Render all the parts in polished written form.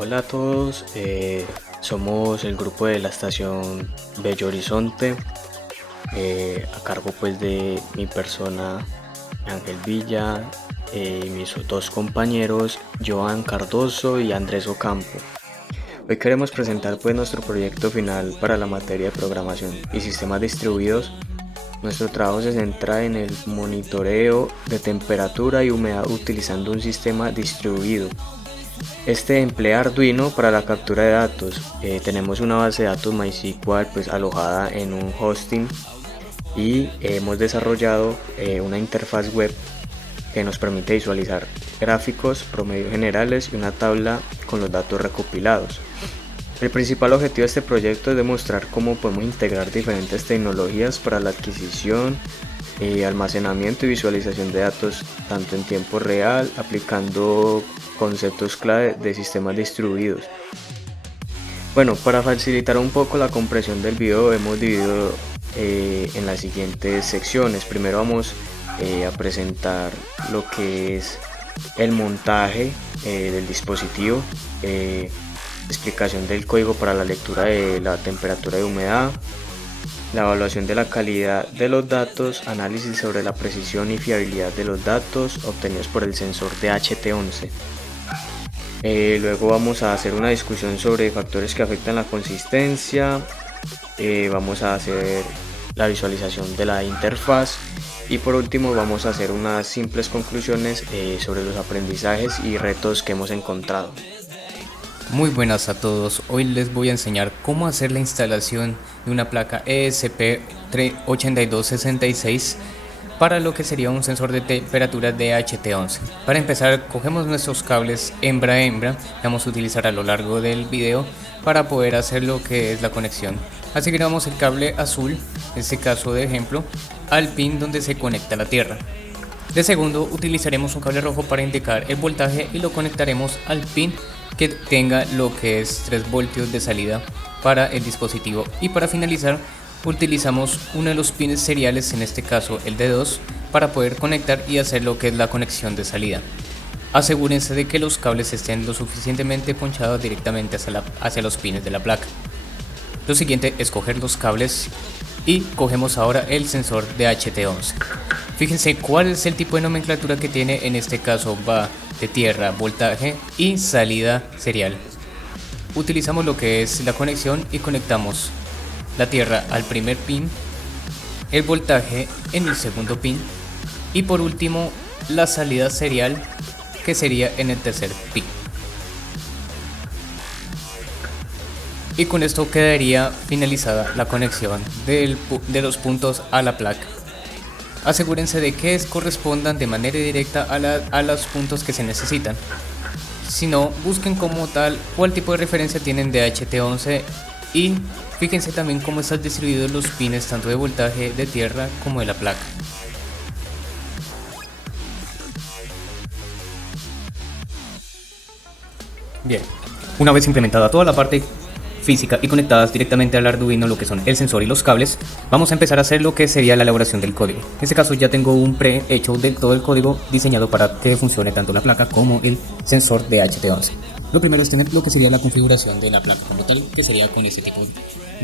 Hola a todos, somos el grupo de la estación Bello Horizonte, a cargo pues de mi persona Ángel Villa, y mis dos compañeros Joan Cardoso y Andrés Ocampo. Hoy queremos presentar pues nuestro proyecto final para la materia de programación y sistemas distribuidos. Nuestro trabajo se centra en el monitoreo de temperatura y humedad utilizando un sistema distribuido. Este emplea Arduino para la captura de datos. Tenemos una base de datos MySQL pues alojada en un hosting y hemos desarrollado una interfaz web que nos permite visualizar gráficos, promedios generales y una tabla con los datos recopilados. El principal objetivo de este proyecto es demostrar cómo podemos integrar diferentes tecnologías para la adquisición, almacenamiento y visualización de datos tanto en tiempo real, aplicando conceptos clave de sistemas distribuidos. Bueno, para facilitar un poco la comprensión del video hemos dividido en las siguientes secciones. Primero vamos a presentar lo que es el montaje del dispositivo, explicación del código para la lectura de la temperatura y humedad, la evaluación de la calidad de los datos, análisis sobre la precisión y fiabilidad de los datos obtenidos por el sensor de HT11. Luego vamos a hacer una discusión sobre factores que afectan la consistencia, vamos a hacer la visualización de la interfaz y por último vamos a hacer unas simples conclusiones sobre los aprendizajes y retos que hemos encontrado. Muy buenas a todos, hoy les voy a enseñar cómo hacer la instalación de una placa ESP8266 para lo que sería un sensor de temperatura de HT11. Para empezar, cogemos nuestros cables hembra a hembra que vamos a utilizar a lo largo del video para poder hacer lo que es la conexión. Asignamos el cable azul, en este caso de ejemplo, al pin donde se conecta la tierra. De segundo, utilizaremos un cable rojo para indicar el voltaje y lo conectaremos al pin que tenga lo que es 3 voltios de salida para el dispositivo. Y para finalizar, utilizamos uno de los pines seriales, en este caso el de 2, para poder conectar y hacer lo que es la conexión de salida. Asegúrense de que los cables estén lo suficientemente ponchados directamente hacia los pines de la placa. Lo siguiente es coger los cables y cogemos ahora el sensor de HT11. Fíjense cuál es el tipo de nomenclatura que tiene, en este caso va de tierra, voltaje y salida serial. Utilizamos lo que es la conexión y conectamos la tierra al primer pin, el voltaje en el segundo pin y por último la salida serial, que sería en el tercer pin. Y con esto quedaría finalizada la conexión de los puntos a la placa. Asegúrense de que correspondan de manera directa a los puntos que se necesitan. Si no, busquen como tal cuál tipo de referencia tienen de HT11 y fíjense también cómo están distribuidos los pines tanto de voltaje de tierra como de la placa. Bien, una vez implementada toda la parte física y conectadas directamente al Arduino lo que son el sensor y los cables, vamos a empezar a hacer lo que sería la elaboración del código. En este caso ya tengo un prehecho de todo el código diseñado para que funcione tanto la placa como el sensor de HT11. Lo primero es tener lo que sería la configuración de la placa como tal, que sería con este tipo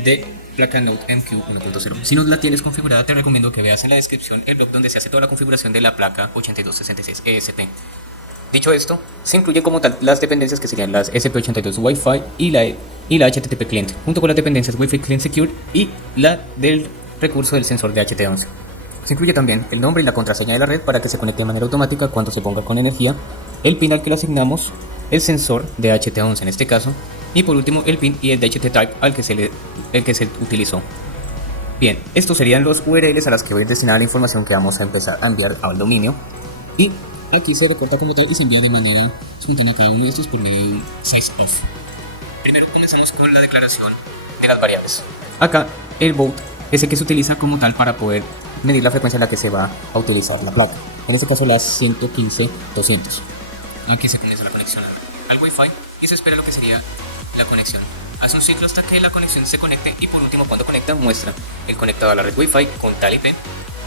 de placa Node MQ 1.0. Si no la tienes configurada, te recomiendo que veas en la descripción el blog donde se hace toda la configuración de la placa 8266 ESP. Dicho esto, se incluyen como tal las dependencias que serían las ESP82 Wi-Fi y la HTTP Client, junto con las dependencias Wi-Fi Client Secure y la del recurso del sensor de HT11. Se incluye también el nombre y la contraseña de la red para que se conecte de manera automática cuando se ponga con energía, el pin al que le asignamos, el sensor de HT11 en este caso, y por último el pin y el DHT-Type el que se utilizó. Bien, estos serían los URLs a las que voy a destinar la información que vamos a empezar a enviar al dominio, y aquí se recorta como tal y se envía de manera espontánea cada uno de estos por medio de un size off. Primero comenzamos con la declaración de las variables. Acá el volt es el que se utiliza como tal para poder medir la frecuencia en la que se va a utilizar la placa. En este caso las 115-200. Aquí se comienza la conexión al Wi-Fi y se espera lo que sería la conexión. Hace un ciclo hasta que la conexión se conecte y por último cuando conecta muestra el conectado a la red Wi-Fi con tal IP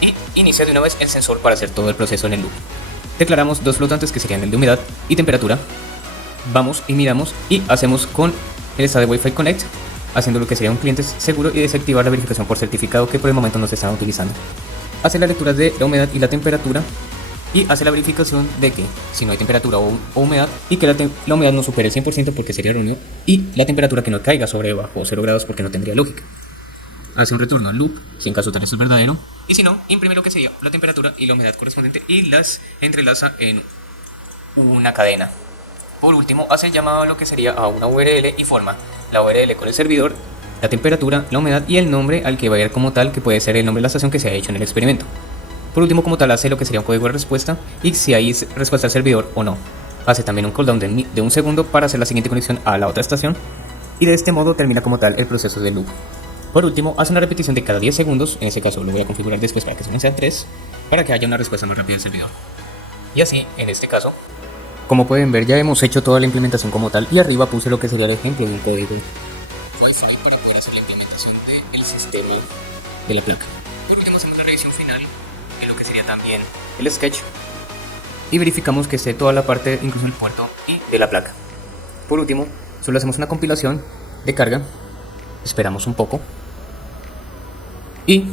y inicia de una vez el sensor para hacer todo el proceso en el loop. Declaramos dos flotantes que serían el de humedad y temperatura vamos y miramos y hacemos con el estado de Wi-Fi Connect, haciendo lo que sería un cliente seguro y desactivar la verificación por certificado que por el momento no se están utilizando. Hace la lectura de la humedad y la temperatura y hace la verificación de que si no hay temperatura o humedad y que la humedad no supere el 100% porque sería erróneo y la temperatura que no caiga sobre bajo 0 grados porque no tendría lógica. Hace un retorno al loop si en caso tal esto es verdadero y si no, imprime lo que sería la temperatura y la humedad correspondiente y las entrelaza en una cadena. Por último, hace el llamado a lo que sería a una URL y forma la URL con el servidor, la temperatura, la humedad y el nombre al que va a ir como tal, que puede ser el nombre de la estación que se ha hecho en el experimento. Por último, como tal, hace lo que sería un código de respuesta y si hay respuesta al servidor o no. Hace también un cooldown de un segundo para hacer la siguiente conexión a la otra estación y de este modo termina como tal el proceso de loop. Por último, hace una repetición de cada 10 segundos, en este caso lo voy a configurar después para que solo sean 3, para que haya una respuesta más rápida del servidor. Y así, en este caso, como pueden ver, ya hemos hecho toda la implementación como tal y arriba puse lo que sería el ejemplo de un código Wi-Fi para poder hacer la implementación del sistema de la placa. Por último, hacemos la revisión final de lo que sería también el sketch y verificamos que esté toda la parte, incluso el puerto y de la placa. Por último, solo hacemos una compilación de carga, esperamos un poco y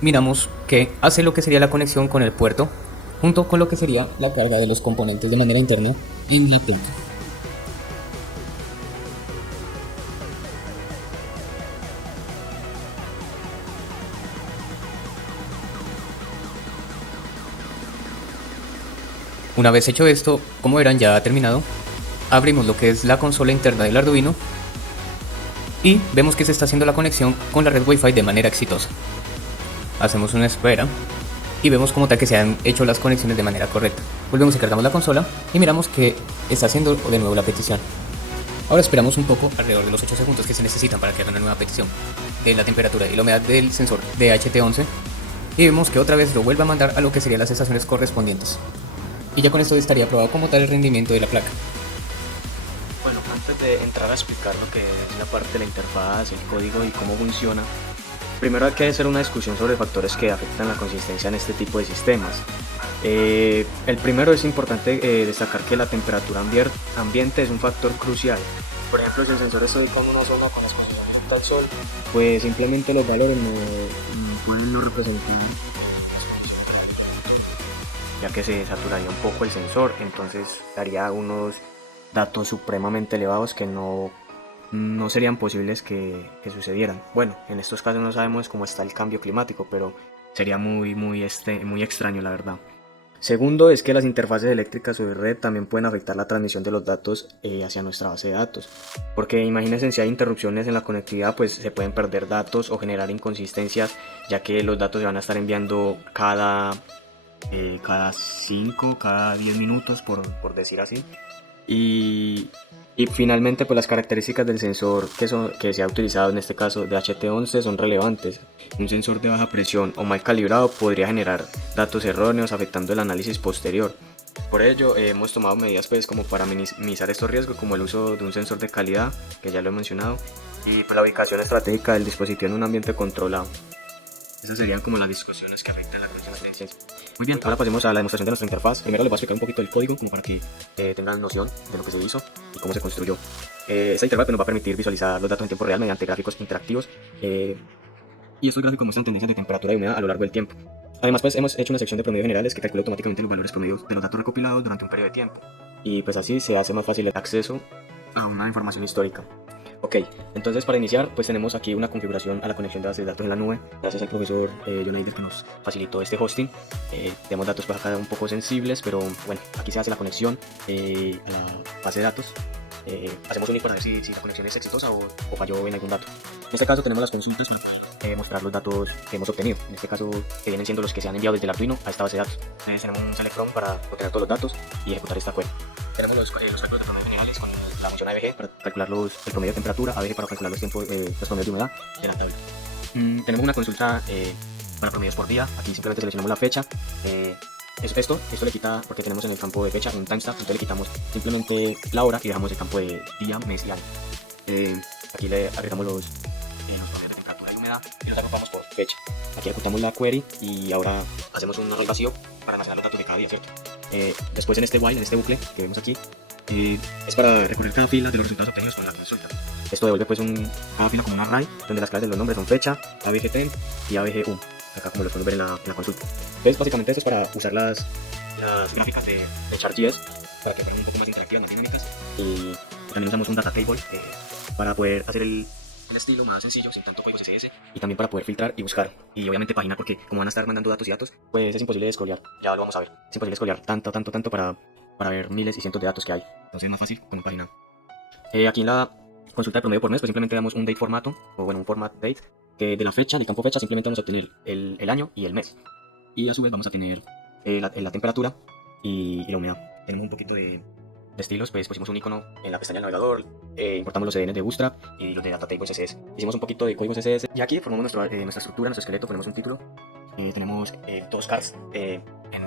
miramos que hace lo que sería la conexión con el puerto junto con lo que sería la carga de los componentes de manera interna en la placa. Una vez hecho esto, como verán ya ha terminado, abrimos lo que es la consola interna del Arduino y vemos que se está haciendo la conexión con la red Wi-Fi de manera exitosa. Hacemos una espera y vemos como tal que se han hecho las conexiones de manera correcta. Volvemos y cargamos la consola y miramos que está haciendo de nuevo la petición. Ahora esperamos un poco, alrededor de los 8 segundos que se necesitan para que haga una nueva petición de la temperatura y la humedad del sensor de HT11 y vemos que otra vez lo vuelve a mandar a lo que serían las estaciones correspondientes. Y ya con esto estaría probado como tal el rendimiento de la placa. Bueno, antes de entrar a explicar lo que es la parte de la interfaz, el código y cómo funciona, primero hay que hacer una discusión sobre factores que afectan la consistencia en este tipo de sistemas. El primero es importante destacar que la temperatura ambiente es un factor crucial. Por ejemplo, si el sensor está ubicado en una zona con exposición directa al sol, pues simplemente los valores pueden no representar, ya que se saturaría un poco el sensor, entonces daría unos datos supremamente elevados que no serían posibles que sucedieran. Bueno, en estos casos no sabemos cómo está el cambio climático, pero sería muy extraño, la verdad. Segundo es que las interfaces eléctricas o de red también pueden afectar la transmisión de los datos hacia nuestra base de datos, porque imagínense si hay interrupciones en la conectividad, pues se pueden perder datos o generar inconsistencias, ya que los datos se van a estar enviando cada 5, cada 10 minutos, por decir así. Y finalmente, pues las características del sensor que se ha utilizado en este caso de HT11 son relevantes. Un sensor de baja presión o mal calibrado podría generar datos erróneos afectando el análisis posterior. Por ello hemos tomado medidas pues como para minimizar estos riesgos, como el uso de un sensor de calidad, que ya lo he mencionado, y pues la ubicación estratégica del dispositivo en un ambiente controlado. Esas serían como las discusiones que afectan la consistencia. Muy bien, ahora pasemos a la demostración de nuestra interfaz. Primero les voy a explicar un poquito el código como para que tengan noción de lo que se hizo y cómo se construyó. Esta interfaz nos va a permitir visualizar los datos en tiempo real mediante gráficos interactivos y estos gráficos muestran tendencias de temperatura y humedad a lo largo del tiempo. Además, pues hemos hecho una sección de promedios generales que calcula automáticamente los valores promedios de los datos recopilados durante un periodo de tiempo, y pues así se hace más fácil el acceso a una información histórica. Ok, entonces para iniciar pues tenemos aquí una configuración a la conexión de bases de datos en la nube, gracias al profesor John Eider que nos facilitó este hosting. Tenemos datos pues acá un poco sensibles, pero bueno, aquí se hace la conexión a la base de datos. Hacemos un link para ver si la conexión es exitosa o falló en algún dato. En este caso tenemos las consultas para mostrar los datos que hemos obtenido, en este caso que vienen siendo los que se han enviado desde el Arduino a esta base de datos. Entonces tenemos un select from para obtener todos los datos y ejecutar esta query. Tenemos los cálculos de promedios generales con la función ABG para calcular el promedio de temperatura, ABG para calcular los promedios de humedad de la tabla. Tenemos una consulta para promedios por día, aquí simplemente seleccionamos la fecha. Esto le quita, porque tenemos en el campo de fecha un timestamp, entonces le quitamos simplemente la hora y dejamos el campo de día, mes y año. Aquí le agregamos los promedios de temperatura y humedad y los agrupamos por fecha. Aquí ejecutamos la query y ahora hacemos un array vacío para almacenar los datos de cada día, ¿cierto? Después en este while, en este bucle que vemos aquí, Es para recorrer cada fila de los resultados obtenidos con la consulta. Esto devuelve pues cada fila como un array, donde las claves de los nombres son fecha, ABG10 y ABG1, acá como los podemos ver en la consulta. Entonces básicamente esto es para usar las gráficas de Chart.js para que fueran un poco más interactivas, más dinámicas, y también usamos un data table para poder hacer el estilo más sencillo, sin tanto código CSS, y también para poder filtrar y buscar, y obviamente página, porque como van a estar mandando datos y datos, pues es imposible de scrollear, ya lo vamos a ver, es imposible scrollear tanto para ver miles y cientos de datos que hay, entonces es más fácil con página. Aquí en la consulta de promedio por mes, pues simplemente damos un date formato, o bueno, un format date, que de la fecha, del campo fecha, simplemente vamos a obtener el año y el mes, y a su vez vamos a tener la temperatura y la humedad. Tenemos un poquito de estilos, pues pusimos un icono en la pestaña del navegador, importamos los CDNs de Bootstrap y los de Data Table CSS. Hicimos un poquito de código CSS y aquí formamos nuestra estructura, nuestro esqueleto, ponemos un título. Tenemos dos cards en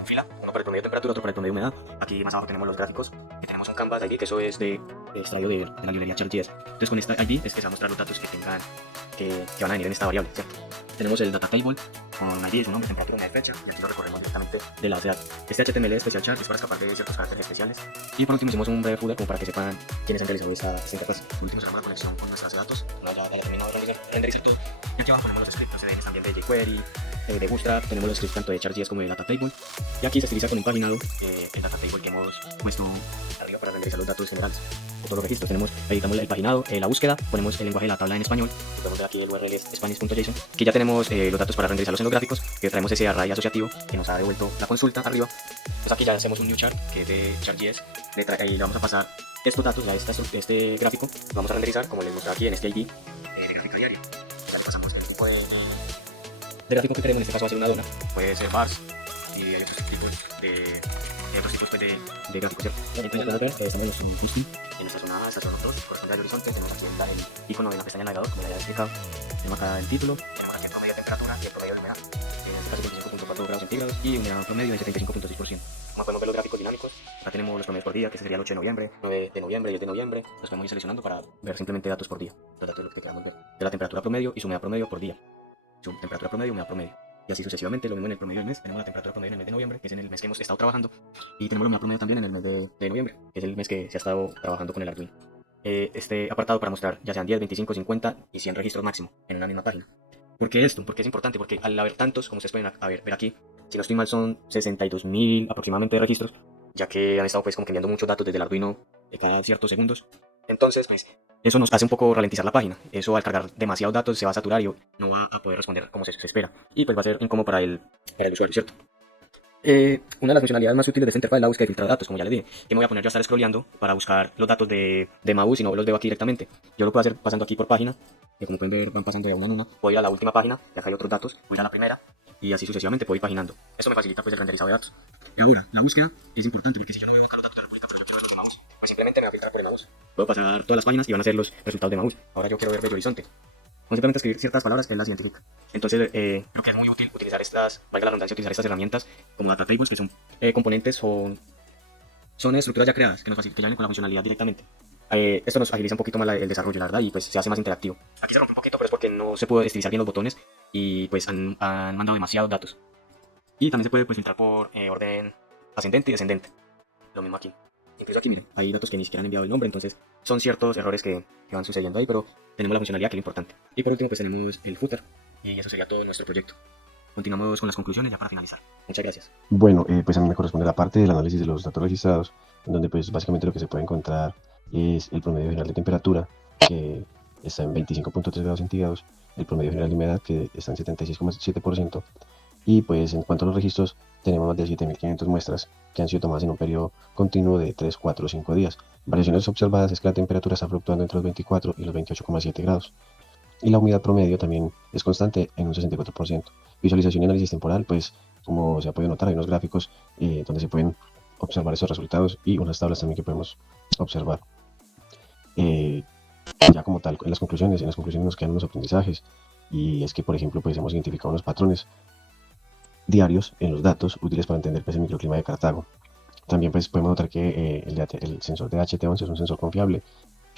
fila, uno para el promedio de temperatura, otro para el promedio de humedad. Aquí más abajo tenemos los gráficos. Tenemos un Canvas ID, que eso es extraído de la librería Chart.js. Entonces con esta ID es que se va a mostrar los datos que van a venir en esta variable, ¿cierto? Tenemos el data table con ID, su nombre, temperatura, humedad, fecha, y aquí lo recorremos directamente de la base de datos. Este HTML Special Chart es para escapar de ciertos caracteres especiales. Y por último hicimos un breve footer como para que sepan quiénes han realizado esta interfaz. Por último cerramos la conexión con nuestra base de datos. Ya terminamos de renderizar todo. Y aquí abajo ponemos los scripts, los CDNs también de jQuery, de Bootstrap, tenemos los scripts tanto de Chart.js como de Data Table. Y aquí se estiliza con un paginado el Data Table que hemos puesto arriba para renderizar los datos generales. Todos los registros, editamos el paginado, la búsqueda, ponemos el lenguaje de la tabla en español, podemos ver aquí el URL es spanish.json, que ya tenemos los datos para renderizarlos en los gráficos, que traemos ese array asociativo que nos ha devuelto la consulta arriba. Pues aquí ya hacemos un new chart, que es de Chart.js, y le vamos a pasar estos datos, ya este gráfico, lo vamos a renderizar como les mostré aquí en este ID de gráfica diaria. Ya le pasamos el tipo de gráfico que queremos, en este caso va a ser una dona, puede ser bars, y hay otros tipos pues, de gráficos, ¿cierto? Entonces ya ver, tenemos un custom en esta zona A, esta zona 2, corresponde al horizonte, tenemos aquí el icono de la pestaña del navegador, como ya había explicado, tenemos acá el título, tenemos aquí el promedio de temperatura y el promedio de humedad, en este caso 25.4 grados centígrados y humedad promedio de 75.6%. Como podemos ver los gráficos dinámicos, acá tenemos los promedios por día, que sería el 8 de noviembre, 9 de noviembre, 10 de noviembre, los podemos ir seleccionando para ver simplemente datos por día, los datos que queramos ver, de la temperatura promedio y su humedad promedio por día, su temperatura promedio y humedad promedio. Y así sucesivamente, lo mismo en el promedio del mes, tenemos la temperatura promedio en el mes de noviembre, que es en el mes que hemos estado trabajando, y tenemos la humedad promedio también en el mes de noviembre, que es el mes que se ha estado trabajando con el Arduino. Este apartado para mostrar ya sean 10, 25, 50 y 100 registros máximo en una misma página. ¿Por qué esto? Porque es importante, porque al haber tantos, como ustedes pueden ver aquí, si no estoy mal son 62.000 aproximadamente registros, ya que han estado pues como que enviando muchos datos desde el Arduino cada ciertos segundos. Entonces, pues, eso nos hace un poco ralentizar la página. Eso al cargar demasiados datos se va a saturar y no va a poder responder como se espera. Y pues va a ser incómodo para el usuario, ¿cierto? Una de las funcionalidades más útiles de esta interfaz es la búsqueda y filtrado de datos, como ya les dije. Que me voy a poner yo a estar scrolleando para buscar los datos de Maús y no los veo aquí directamente. Yo lo puedo hacer pasando aquí por página, que como pueden ver van pasando de una en una. Puedo ir a la última página, y acá hay otros datos, voy a la primera y así sucesivamente puedo ir paginando. Eso me facilita pues el renderizado de datos. Y ahora, la búsqueda es importante porque si yo no veo acá los datos de la publicación de Maús, pues simplemente me va a filtrar por el Maús. Puedo pasar todas las páginas y van a ser los resultados de Maús. Ahora yo quiero ver Bello Horizonte. Con simplemente escribir ciertas palabras, él las identifica. Entonces, creo que es muy útil utilizar valga la redundancia, utilizar estas herramientas como data tables, que son componentes, son estructuras ya creadas, que ya vienen con la funcionalidad directamente. Esto nos agiliza un poquito más el desarrollo, la verdad, y pues se hace más interactivo. Aquí se rompe un poquito, pero es porque no se puede estilizar bien los botones y pues han mandado demasiados datos. Y también se puede pues filtrar por orden ascendente y descendente. Lo mismo aquí. Incluso aquí, miren, hay datos que ni siquiera han enviado el nombre, entonces son ciertos errores que van sucediendo ahí, pero tenemos la funcionalidad que es lo importante. Y por último, pues tenemos el footer, y eso sería todo nuestro proyecto. Continuamos con las conclusiones ya para finalizar. Muchas gracias. Bueno, pues a mí me corresponde la parte del análisis de los datos registrados, en donde pues básicamente lo que se puede encontrar es el promedio general de temperatura, que está en 25.3 grados centígrados, el promedio general de humedad, que está en 76,7%, y pues en cuanto a los registros, tenemos más de 7.500 muestras que han sido tomadas en un periodo continuo de 3, 4 o 5 días. Variaciones observadas es que la temperatura está fluctuando entre los 24 y los 28,7 grados. Y la humedad promedio también es constante en un 64%. Visualización y análisis temporal, pues como se ha podido notar, hay unos gráficos donde se pueden observar esos resultados y unas tablas también que podemos observar. Ya como tal, en las conclusiones nos quedan unos aprendizajes, y es que, por ejemplo, pues hemos identificado unos patrones diarios en los datos útiles para entender pues, el microclima de Cartago. También pues podemos notar que el sensor de HT11 es un sensor confiable,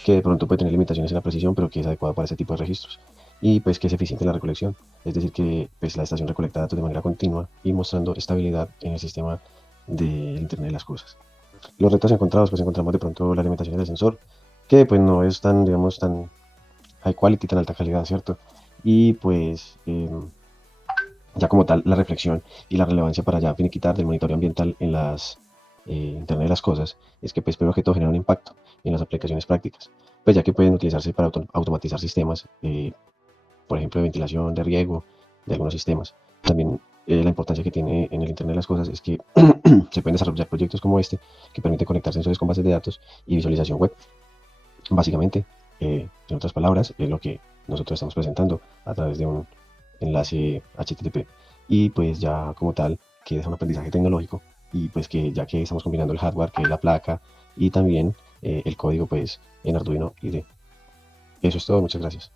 que de pronto puede tener limitaciones en la precisión, pero que es adecuado para este tipo de registros, y pues que es eficiente en la recolección, es decir que pues la estación recolecta datos de manera continua y mostrando estabilidad en el sistema del Internet de las cosas. Los retos encontrados, pues encontramos de pronto las limitaciones del sensor, que pues no es tan, digamos, tan high quality, tan alta calidad, ¿cierto? Y pues ya como tal, la reflexión y la relevancia para ya finiquitar del monitoreo ambiental en las Internet de las Cosas es que pues primero que todo genera un impacto en las aplicaciones prácticas, pues ya que pueden utilizarse para automatizar sistemas, por ejemplo, de ventilación, de riego, de algunos sistemas. También la importancia que tiene en el Internet de las Cosas es que se pueden desarrollar proyectos como este que permiten conectar sensores con bases de datos y visualización web. Básicamente, en otras palabras, es lo que nosotros estamos presentando a través de un enlace HTTP. Y pues ya como tal, que es un aprendizaje tecnológico y pues que ya que estamos combinando el hardware, que es la placa, y también el código pues en Arduino IDE. Eso es todo, muchas gracias.